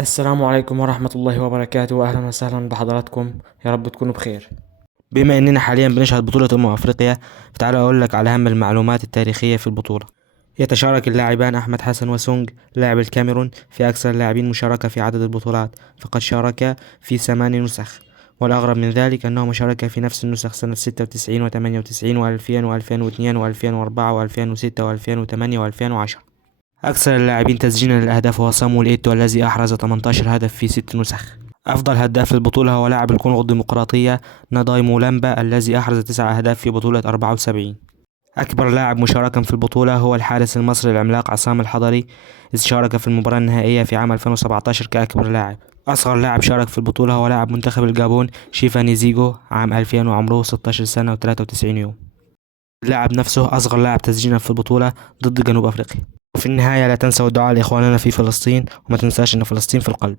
السلام عليكم ورحمة الله وبركاته، وأهلا وسهلا بحضراتكم. يا رب تكونوا بخير. بما إننا حاليا بنشهد بطولة أفريقيا، فتعال أقول لك على أهم المعلومات التاريخية في البطولة. يتشارك اللاعبان أحمد حسن وسونج لاعب الكاميرون في أكثر اللاعبين مشاركة في عدد البطولات، فقد شارك في 8 نسخ. والأغرب من ذلك أنه شارك في نفس النسخ سنة 96 و98 و2000 و2002 و2004 و2006 و2008 و2010. أكثر اللاعبين تسجيلا للأهداف هو صامويل إيتو الذي أحرز 18 هدف في 6 نسخ. أفضل هداف للبطولة هو لاعب الكونغو الديمقراطية ناداي مولامبا الذي أحرز 9 أهداف في بطولة 74. أكبر لاعب مشاركة في البطولة هو الحارس المصري العملاق عصام الحضري، إذ شارك في المباراة النهائية في عام 2017 كأكبر لاعب. أصغر لاعب شارك في البطولة هو لاعب منتخب الجابون شيفا نيزيجو عام 2000 وعمره 16 سنة و93 يوم. اللاعب نفسه أصغر لاعب تسجيلا في البطولة ضد جنوب أفريقيا. وفي النهاية لا تنسوا الدعاء لإخواننا في فلسطين، وما تنساش أن فلسطين في القلب.